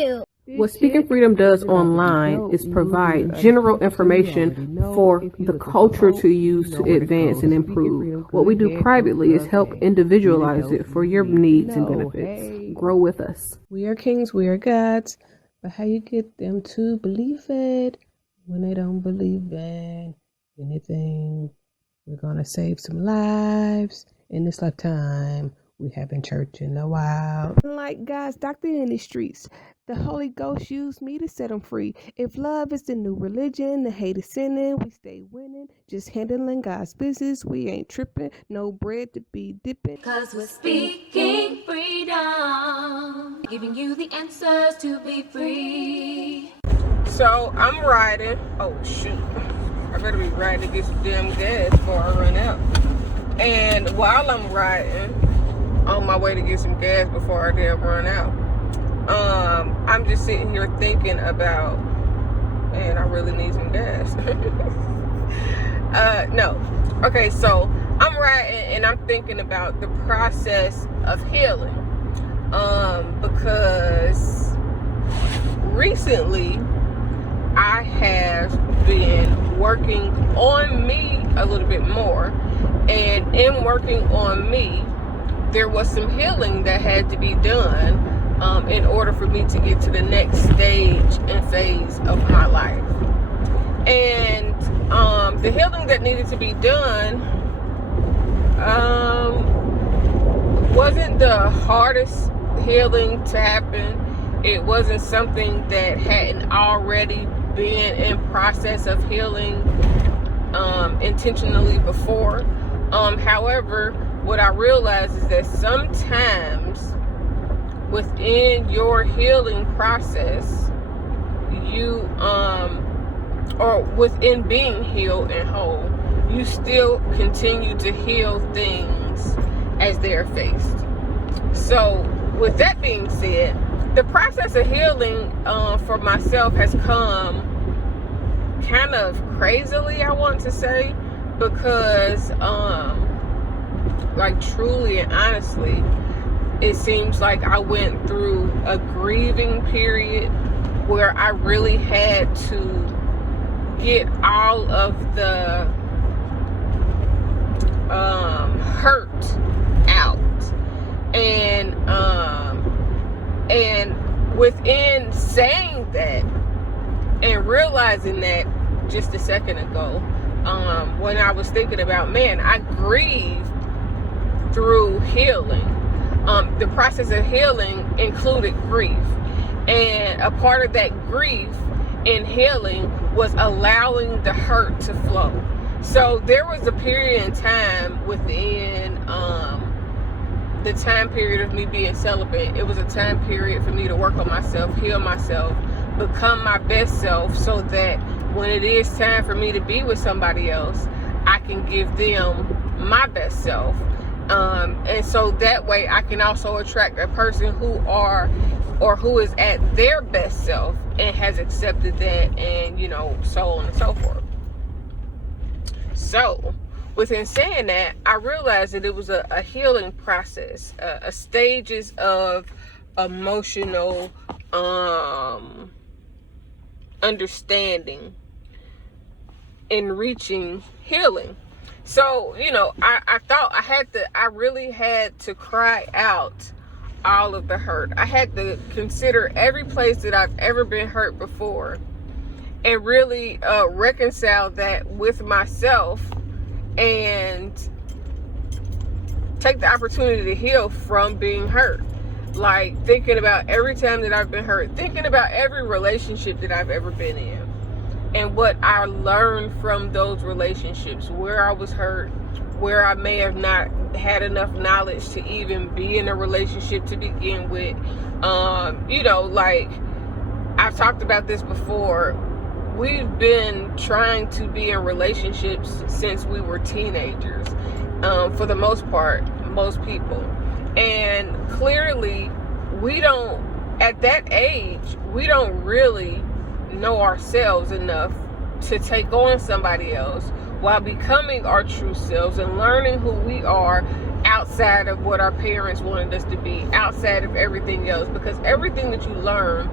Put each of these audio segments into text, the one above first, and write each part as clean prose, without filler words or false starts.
you. What Speaking Freedom does online is provide general information for the culture to use to advance and improve. What we do privately is help individualize it for your needs and benefits. Grow with us. We are kings, we are gods, but how you get them to believe it when they don't believe in anything? We're gonna save some lives in this lifetime. We haven't church in a while. Like God's doctor in the streets, the Holy Ghost used me to set them free. If love is the new religion, the hate is sinning, we stay winning. Just handling God's business, we ain't tripping. No bread to be dipping. Cause we're speaking freedom, giving you the answers to be free. So I'm riding. Oh shoot. I better be riding to get some damn gas before I run out. And while I'm riding, on my way to get some gas before I damn run out, I'm just sitting here thinking about, man, I really need some gas. No. Okay, so I'm riding and I'm thinking about the process of healing. Because recently I have been working on me a little bit more. And in working on me, there was some healing that had to be done in order for me to get to the next stage and phase of my life. And the healing that needed to be done wasn't the hardest healing to happen. It wasn't something that hadn't already been in process of healing intentionally before. However, what I realize is that sometimes within your healing process, you or within being healed and whole, you still continue to heal things as they are faced. So with that being said, the process of healing for myself has come kind of crazily, I want to say, because like truly and honestly, it seems like I went through a grieving period where I really had to get all of the hurt out. And within saying that and realizing that just a second ago, when I was thinking about, man, I grieved through healing. The process of healing included grief, and a part of that grief in healing was allowing the hurt to flow. So there was a period in time within the time period of me being celibate. It was a time period for me to work on myself, heal myself, become my best self, so that when it is time for me to be with somebody else, I can give them my best self. And so that way I can also attract a person who is at their best self and has accepted that, and so on and so forth. So within saying that, I realized that it was a healing process, a stages of emotional understanding in reaching healing. So, I thought I really had to cry out all of the hurt. I had to consider every place that I've ever been hurt before and really reconcile that with myself and take the opportunity to heal from being hurt. Like thinking about every time that I've been hurt, thinking about every relationship that I've ever been in, and what I learned from those relationships, where I was hurt, where I may have not had enough knowledge to even be in a relationship to begin with. Like I've talked about this before. We've been trying to be in relationships since we were teenagers, for the most part, most people. And clearly, at that age, we don't really know ourselves enough to take on somebody else while becoming our true selves and learning who we are outside of what our parents wanted us to be, outside of everything else, because everything that you learn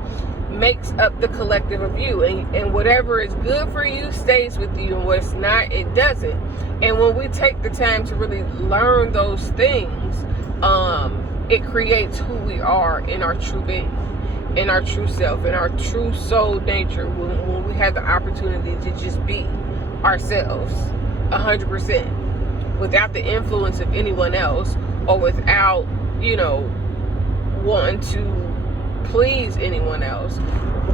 makes up the collective of you, and whatever is good for you stays with you, and what's not, it doesn't. And when we take the time to really learn those things, it creates who we are in our true being, in our true self, in our true soul nature, when we have the opportunity to just be ourselves 100% without the influence of anyone else, or without, wanting to please anyone else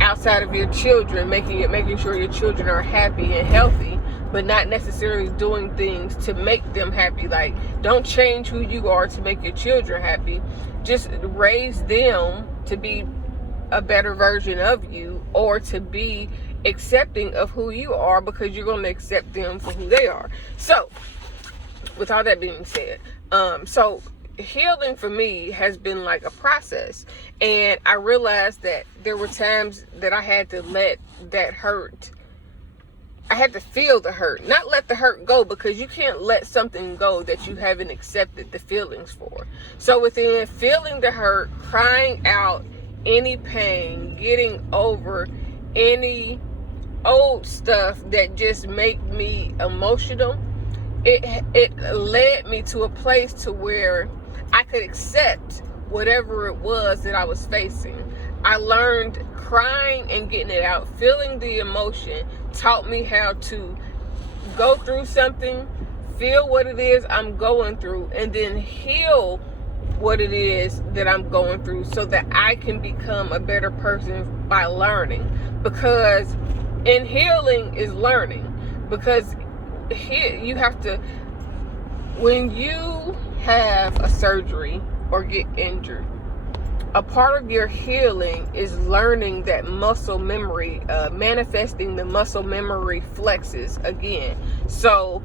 outside of your children, making sure your children are happy and healthy, but not necessarily doing things to make them happy. Like, don't change who you are to make your children happy. Just raise them to be a better version of you, or to be accepting of who you are, because you're going to accept them for who they are. So with all that being said, so healing for me has been like a process, and I realized that there were times that I had to let that hurt, I had to feel the hurt, not let the hurt go, because you can't let something go that you haven't accepted the feelings for. So within feeling the hurt, crying out any pain, getting over any old stuff that just make me emotional, it led me to a place to where I could accept whatever it was that I was facing. I learned crying and getting it out, feeling the emotion, taught me how to go through something, feel what it is I'm going through, and then heal what it is that I'm going through, so that I can become a better person by learning. Because in healing is learning. Because here you have to, when you have a surgery or get injured, a part of your healing is learning that muscle memory, manifesting the muscle memory flexes again. So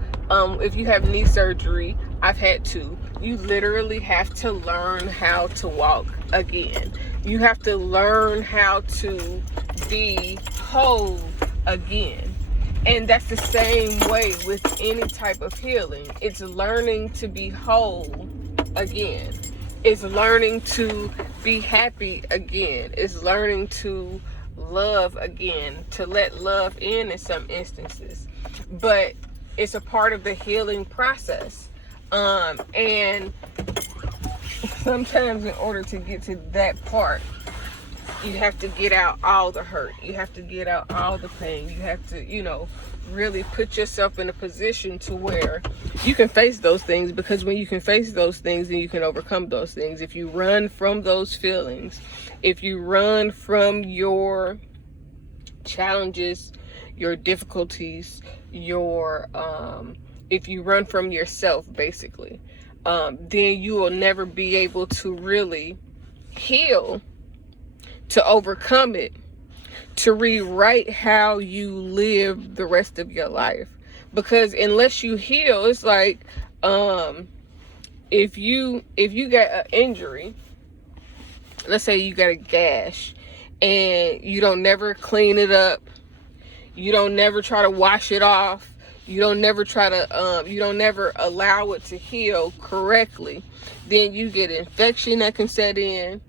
if you have knee surgery, I've had two. You literally have to learn how to walk again. You have to learn how to be whole again. And that's the same way with any type of healing. It's learning to be whole again. It's learning to be happy again. It's learning to love again, to let love in some instances. But it's a part of the healing process. And sometimes in order to get to that part, you have to get out all the hurt. You have to get out all the pain. You have to, really put yourself in a position to where you can face those things. Because when you can face those things, then you can overcome those things. If you run from those feelings, if you run from your challenges, your difficulties, if you run from yourself, basically, then you will never be able to really heal, to overcome it, to rewrite how you live the rest of your life. Because unless you heal, it's like, if you got an injury, let's say you got a gash, and you don't never clean it up, you don't never try to wash it off, you don't never allow it to heal correctly, then you get infection that can set in.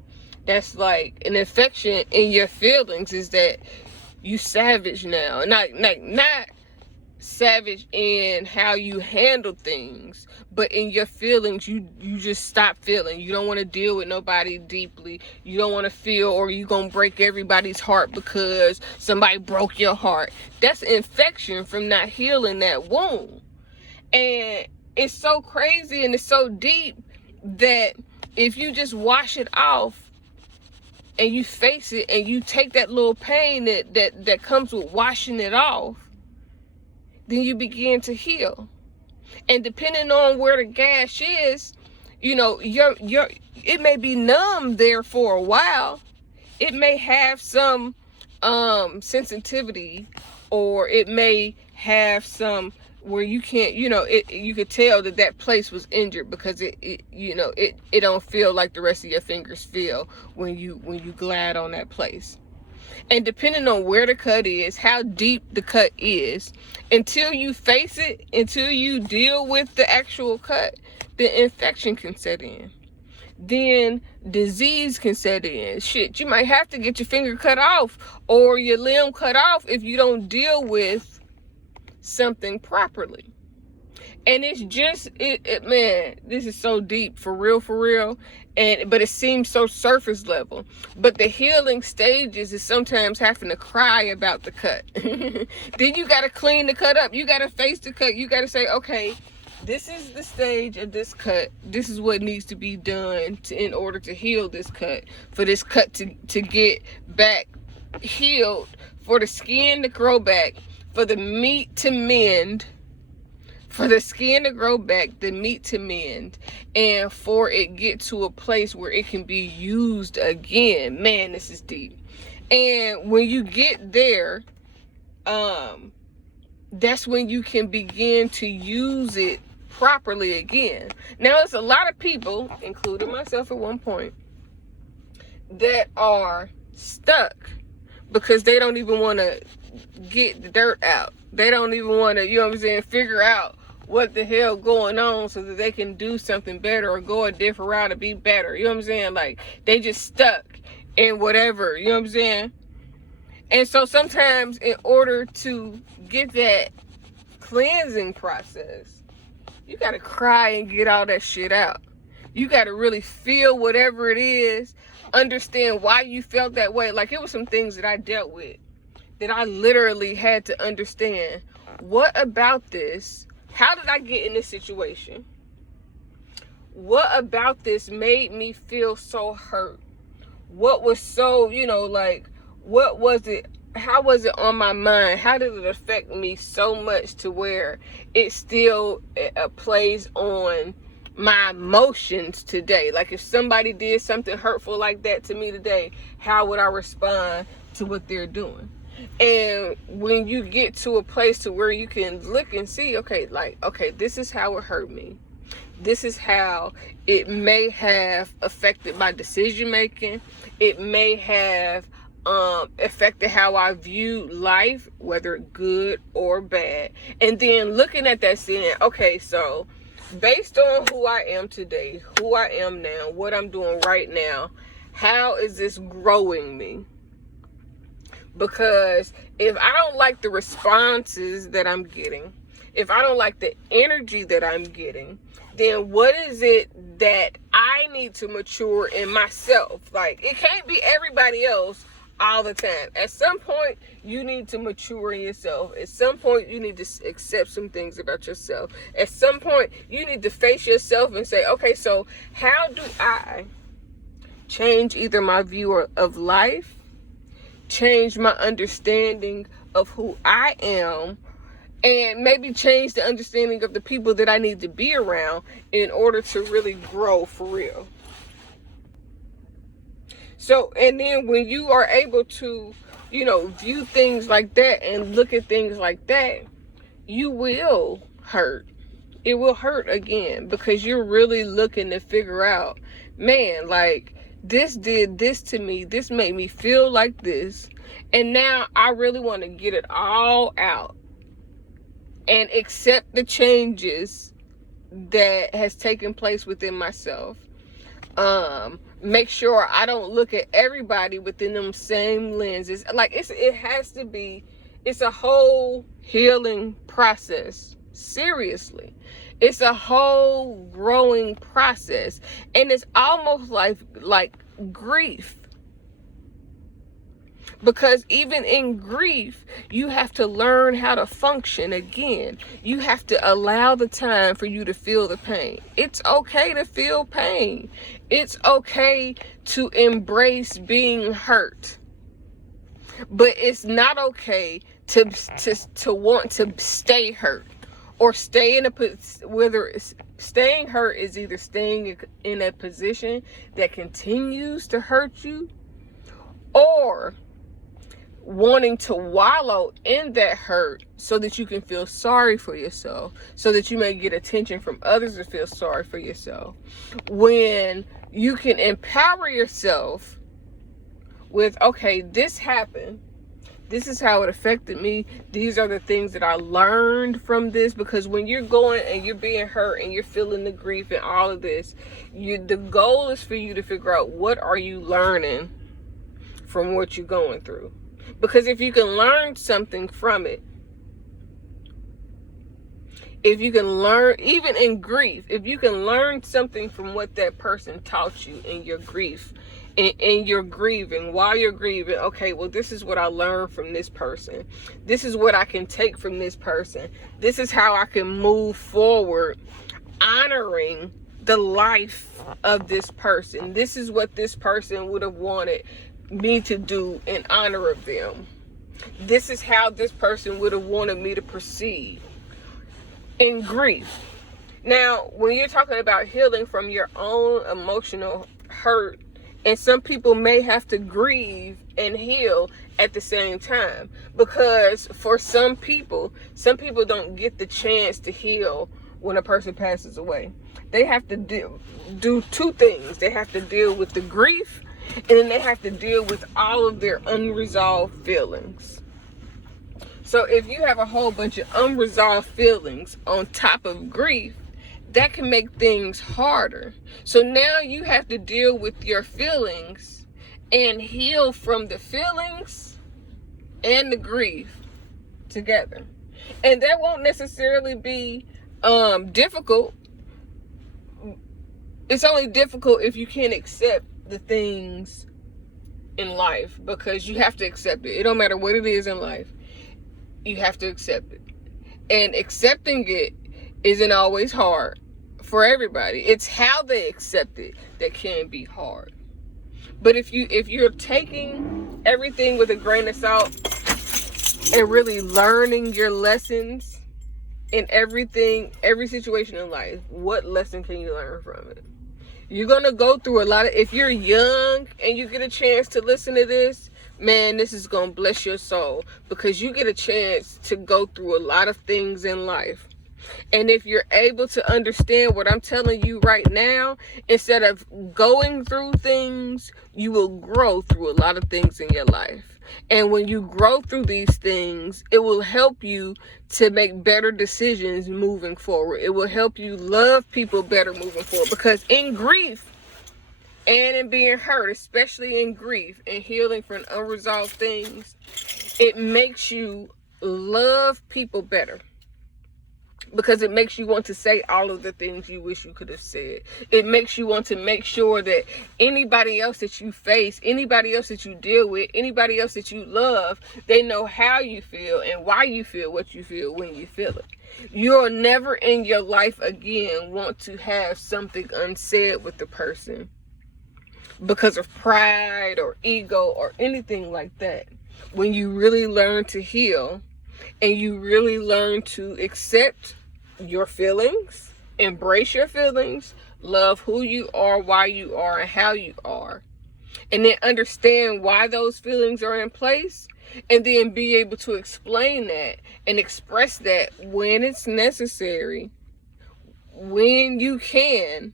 That's like an infection in your feelings, is that you savage now. Not savage in how you handle things, but in your feelings, you just stop feeling. You don't want to deal with nobody deeply. You don't want to feel, or you gonna break everybody's heart because somebody broke your heart. That's infection from not healing that wound. And it's so crazy and it's so deep that if you just wash it off, and you face it, and you take that little pain that comes with washing it off, then you begin to heal. And depending on where the gash is, it may be numb there for a while. It may have some sensitivity, or it may have some where you can't, you could tell that place was injured, because it don't feel like the rest of your fingers feel when you glide on that place. And depending on where the cut is, how deep the cut is, until you face it, until you deal with the actual cut, the infection can set in. Then disease can set in. Shit, you might have to get your finger cut off or your limb cut off if you don't deal with something properly. And it's just, man, this is so deep, for real. But it seems so surface level. But the healing stages is sometimes having to cry about the cut. Then you got to clean the cut up. You got to face the cut. You got to say, okay, this is the stage of this cut. This is what needs to be done in order to heal this cut. For this cut to get back healed. For the skin to grow back. For the meat to mend. For the skin to grow back, the meat to mend, and for it get to a place where it can be used again. Man, this is deep. And when you get there, that's when you can begin to use it properly again. Now, there's a lot of people, including myself at one point, that are stuck because they don't even want to get the dirt out. They don't even want to, you know what I'm saying, figure out what the hell going on so that they can do something better or go a different route to be better. You know what I'm saying? Like, they just stuck in whatever, you know what I'm saying? And so sometimes in order to get that cleansing process, you got to cry and get all that shit out. You got to really feel whatever it is, understand why you felt that way. Like, it was some things that I dealt with that I literally had to understand. What about this? How did I get in this situation? What about this made me feel so hurt? What was so, you know, like, what was it? How was it on my mind? How did it affect me so much to where it still plays on my emotions today? Like, if somebody did something hurtful like that to me today, how would I respond to what they're doing? And when you get to a place to where you can look and see, okay, like, okay, this is how it hurt me. This is how it may have affected my decision making. It may have affected how I view life, whether good or bad. And then looking at that, saying, okay, so based on who I am today, who I am now, what I'm doing right now, how is this growing me? Because if I don't like the responses that I'm getting, if I don't like the energy that I'm getting, then what is it that I need to mature in myself? Like, it can't be everybody else all the time. At some point, you need to mature in yourself. At some point, you need to accept some things about yourself. At some point, you need to face yourself and say, okay, so how do I change either my view of life, change my understanding of who I am, and maybe change the understanding of the people that I need to be around in order to really grow for real. So, and then when you are able to, you know, view things like that and look at things like that, you will hurt. It will hurt again because you're really looking to figure out, man, like, this did this to me. This made me feel like this. And now I really want to get it all out and accept the changes that has taken place within myself. Make sure I don't look at everybody within them same lenses. Like, it has to be, it's a whole healing process. Seriously. It's a whole growing process. And it's almost like grief. Because even in grief, you have to learn how to function again. You have to allow the time for you to feel the pain. It's okay to feel pain. It's okay to embrace being hurt. But it's not okay to want to stay hurt. Or stay in whether it's staying hurt is either staying in a position that continues to hurt you, or wanting to wallow in that hurt so that you can feel sorry for yourself, so that you may get attention from others to feel sorry for yourself. When you can empower yourself with, okay, this happened. This is how it affected me. These are the things that I learned from this. Because when you're going and you're being hurt and you're feeling the grief and all of this, the goal is for you to figure out, what are you learning from what you're going through? Because if you can learn something from it, if you can learn, even in grief, if you can learn something from what that person taught you in your grief, in your grieving, while you're grieving, okay, well, this is what I learned from this person. This is what I can take from this person. This is how I can move forward, honoring the life of this person. This is what this person would have wanted me to do in honor of them. This is how this person would have wanted me to proceed in grief. Now, when you're talking about healing from your own emotional hurt, and some people may have to grieve and heal at the same time, because for some people don't get the chance to heal when a person passes away. They have to do two things. They have to deal with the grief, and then they have to deal with all of their unresolved feelings. So if you have a whole bunch of unresolved feelings on top of grief, that can make things harder. So now you have to deal with your feelings and heal from the feelings and the grief together. And that won't necessarily be difficult. It's only difficult if you can't accept the things in life, because you have to accept it. It don't matter what it is in life. You have to accept it. And accepting it isn't always hard for everybody. It's how they accept it that can be hard. But if you're taking everything with a grain of salt and really learning your lessons in every situation in life, what lesson can you learn from it? You're going to go through a lot of, if you're young and you get a chance to listen to this, man, this is going to bless your soul, because you get a chance to go through a lot of things in life. And if you're able to understand what I'm telling you right now, instead of going through things, you will grow through a lot of things in your life. And when you grow through these things, it will help you to make better decisions moving forward. It will help you love people better moving forward. Because in grief and in being hurt, especially in grief and healing from unresolved things, it makes you love people better. Because it makes you want to say all of the things you wish you could have said. It makes you want to make sure that anybody else that you face, anybody else that you deal with, anybody else that you love, they know how you feel and why you feel what you feel when you feel it. You'll never in your life again want to have something unsaid with the person because of pride or ego or anything like that. When you really learn to heal and you really learn to accept your feelings, embrace your feelings, love who you are, why you are, and how you are, and then understand why those feelings are in place, and then be able to explain that and express that when it's necessary, when you can,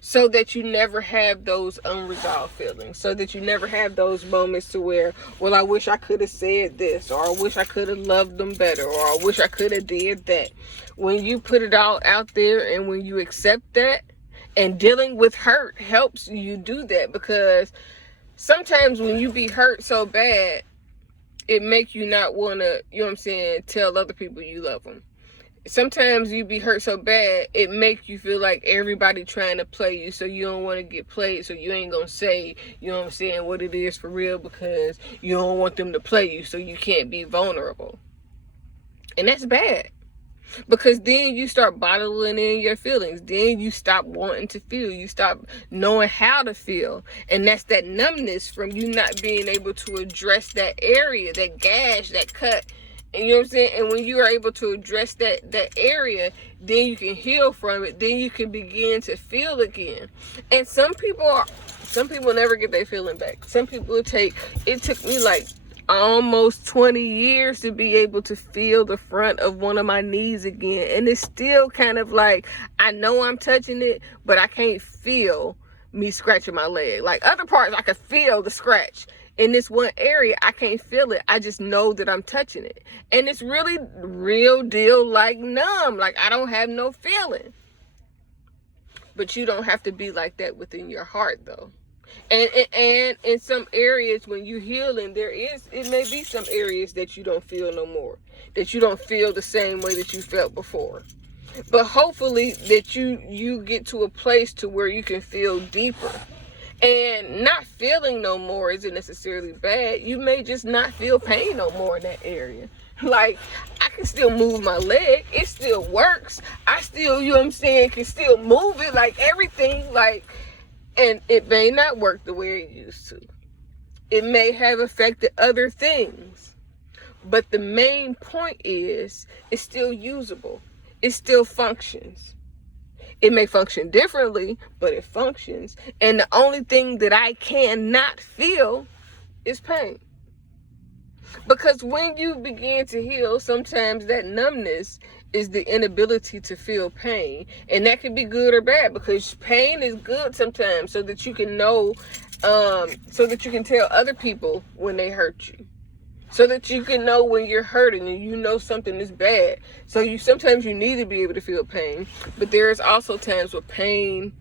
so that you never have those unresolved feelings, so that you never have those moments to where, well, I wish I could have said this, or I wish I could have loved them better, or I wish I could have did that. When you put it all out there and when you accept that, and dealing with hurt helps you do that, because sometimes when you be hurt so bad, it make you not want to, you know what I'm saying, tell other people you love them. Sometimes you be hurt so bad, it make you feel like everybody trying to play you, so you don't want to get played, so you ain't gonna say, you know what I'm saying, what it is for real, because you don't want them to play you, so you can't be vulnerable. And that's bad, because then you start bottling in your feelings. Then you stop wanting to feel. You stop knowing how to feel. And that's that numbness from you not being able to address that area, that gash, that cut. And you know what I'm saying? And when you are able to address that area, then you can heal from it. Then you can begin to feel again. And some people never get their feeling back. Some people it took me like almost 20 years to be able to feel the front of one of my knees again. And it's still kind of like, I know I'm touching it, but I can't feel me scratching my leg. Like other parts, I can feel the scratch. in this one area, I can't feel it. I just know that I'm touching it. And it's really real deal like numb. Like I don't have no feeling. But you don't have to be like that within your heart though. And in some areas when you healing, it may be some areas that you don't feel no more. That you don't feel the same way that you felt before. But hopefully that you get to a place to where you can feel deeper. And not feeling no more isn't necessarily bad. You may just not feel pain no more in that area. Like, I can still move my leg. It still works. I still, you know what I'm saying, can still move it. Like, everything, like, and it may not work the way it used to. It may have affected other things. But the main point is, it's still usable. It still functions. It may function differently, but it functions. And the only thing that I cannot feel is pain. Because when you begin to heal, sometimes that numbness is the inability to feel pain. And that can be good or bad, because pain is good sometimes so that you can know, so that you can tell other people when they hurt you. So that you can know when you're hurting and you know something is bad. So sometimes you need to be able to feel pain. But there's also times where pain,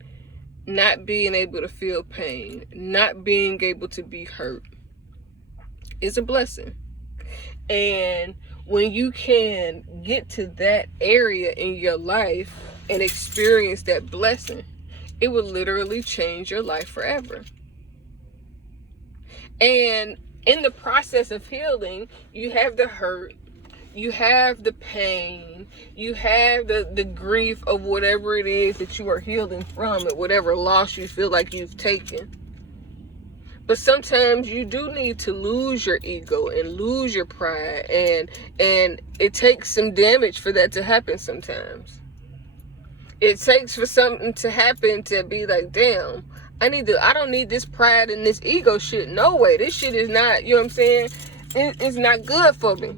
not being able to feel pain, not being able to be hurt, is a blessing. And when you can get to that area in your life and experience that blessing, it will literally change your life forever. And in the process of healing, you have the hurt, you have the pain, you have the grief of whatever it is that you are healing from, and whatever loss you feel like you've taken. But sometimes you do need to lose your ego and lose your pride, and it takes some damage for that to happen sometimes. It takes for something to happen to be like, damn, I don't need this pride and this ego shit. No way. This shit is not, you know what I'm saying? It's not good for me.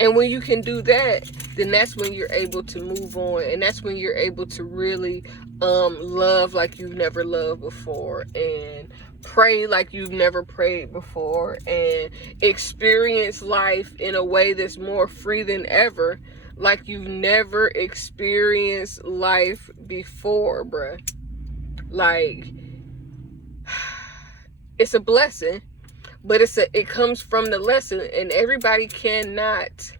And when you can do that, then that's when you're able to move on. And that's when you're able to really love like you've never loved before. And pray like you've never prayed before. And experience life in a way that's more free than ever. Like you've never experienced life before, bruh. Like, it's a blessing, but it comes from the lesson, and everybody cannot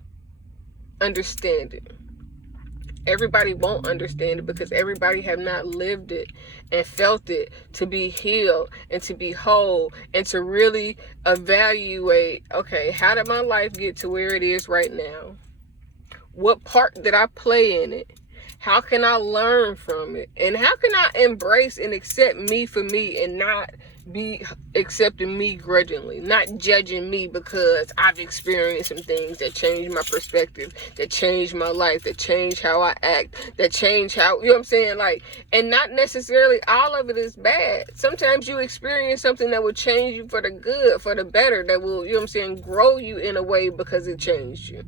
understand it. Everybody won't understand it because everybody have not lived it and felt it to be healed and to be whole and to really evaluate, okay, how did my life get to where it is right now? What part did I play in it? How can I learn from it? And how can I embrace and accept me for me and not be accepting me grudgingly, not judging me because I've experienced some things that changed my perspective, that changed my life, that changed how I act, that changed how, you know what I'm saying? Like, and not necessarily all of it is bad. Sometimes you experience something that will change you for the good, for the better, that will, you know what I'm saying, grow you in a way because it changed you.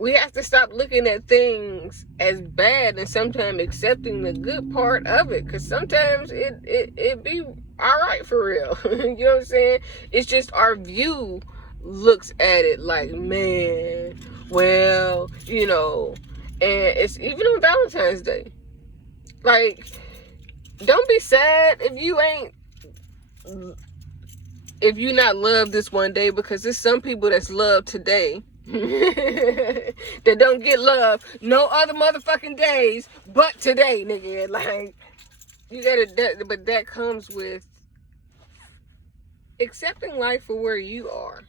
We have to stop looking at things as bad and sometimes accepting the good part of it. Because sometimes it be all right for real. You know what I'm saying? It's just our view looks at it like, man, well, you know. And it's even on Valentine's Day. Like, don't be sad if you not loved this one day, because there's some people that's loved today that don't get love no other motherfucking days but today, nigga. Like, you gotta, but that comes with accepting life for where you are,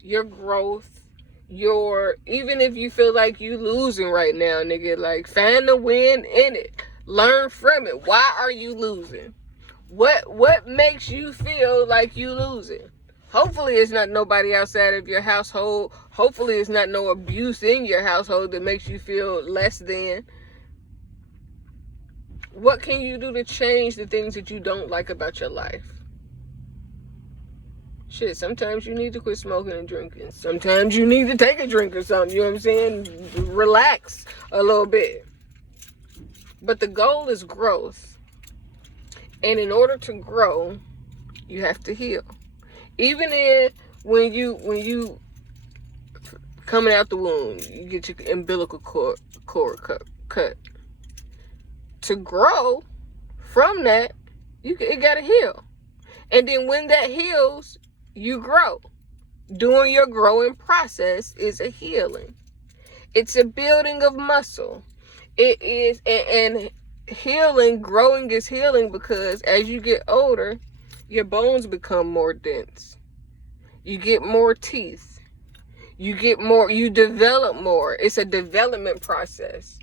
your growth, even if you feel like you losing right now, nigga, like, find the win in it, learn from it. Why are you losing? What makes you feel like you losing? Hopefully it's not nobody outside of your household. Hopefully it's not no abuse in your household that makes you feel less than. What can you do to change the things that you don't like about your life? Shit, sometimes you need to quit smoking and drinking. Sometimes you need to take a drink or something, you know what I'm saying? Relax a little bit. But the goal is growth. And in order to grow, you have to heal. Even when you coming out the womb, you get your umbilical cord cut. To grow from that, it gotta heal. And then when that heals, you grow. During your growing process is a healing. It's a building of muscle. It is, and healing, growing is healing, because as you get older, your bones become more dense. You get more teeth. You develop more. It's a development process.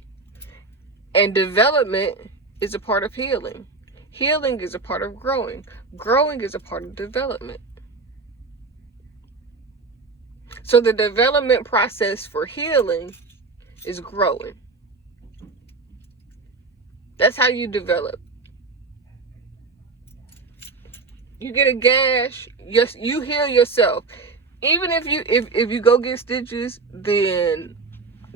And development is a part of healing. Healing is a part of growing. Growing is a part of development. So the development process for healing is growing. That's how you develop. You get a gash, yes, you heal yourself. Even if you go get stitches, then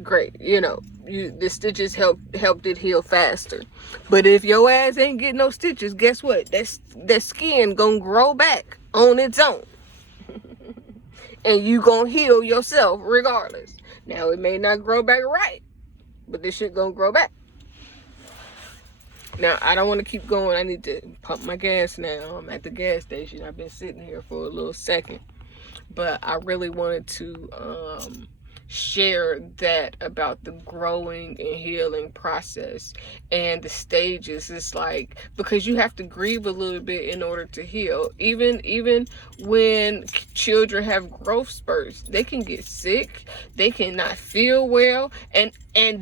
great. The stitches helped it heal faster. But if your ass ain't getting no stitches, guess what? That skin gonna grow back on its own. And you gonna heal yourself regardless. Now, it may not grow back right, but this shit gonna grow back. Now, I don't want to keep going. I need to pump my gas now. I'm at the gas station. I've been sitting here for a little second. But I really wanted to share that about the growing and healing process and the stages. It's like, because you have to grieve a little bit in order to heal. Even when children have growth spurts, they can get sick, they cannot feel well, and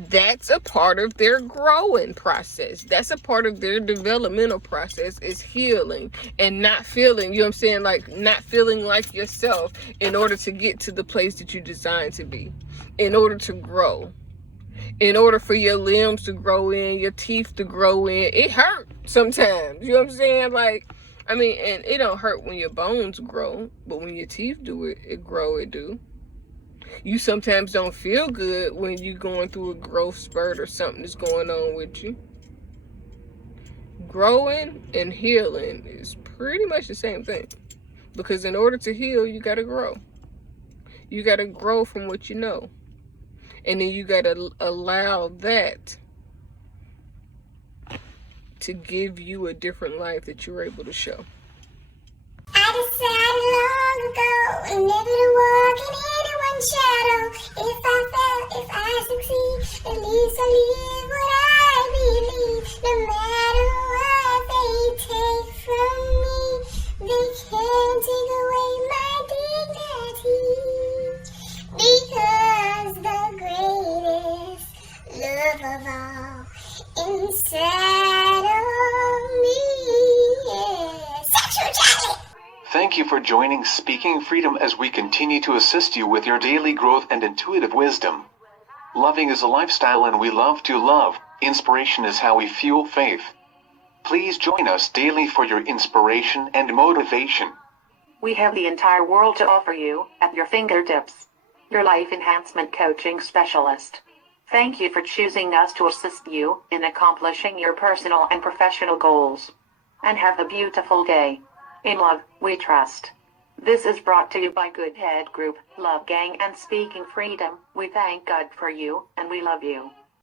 that's a part of their growing process. That's a part of their developmental process, is healing and not feeling, you know what I'm saying, like not feeling like yourself in order to get to the place that you designed to be, in order to grow, in order for your limbs to grow in, your teeth to grow in. It hurt sometimes, you know what I'm saying? Like, I mean, and it don't hurt when your bones grow, but when your teeth do it grow, it do. You sometimes don't feel good when you're going through a growth spurt or something that's going on with you. Growing and healing is pretty much the same thing. Because in order to heal, you got to grow. You got to grow from what you know. And then you got to allow that to give you a different life that you're able to show. I decided long ago never to walk in anyone's shadow. If I fail, if I succeed, at least I live what I believe. No matter what they take from me, they can't take away my dignity. Because the greatest love of all inside of me is sexuality. Thank you for joining Speaking Freedom as we continue to assist you with your daily growth and intuitive wisdom. Loving is a lifestyle and we love to love. Inspiration is how we fuel faith. Please join us daily for your inspiration and motivation. We have the entire world to offer you at your fingertips. Your life enhancement coaching specialist. Thank you for choosing us to assist you in accomplishing your personal and professional goals. And have a beautiful day. In love, we trust. This is brought to you by Good Head Group, Love Gang and Speaking Freedom. We thank God for you, and we love you.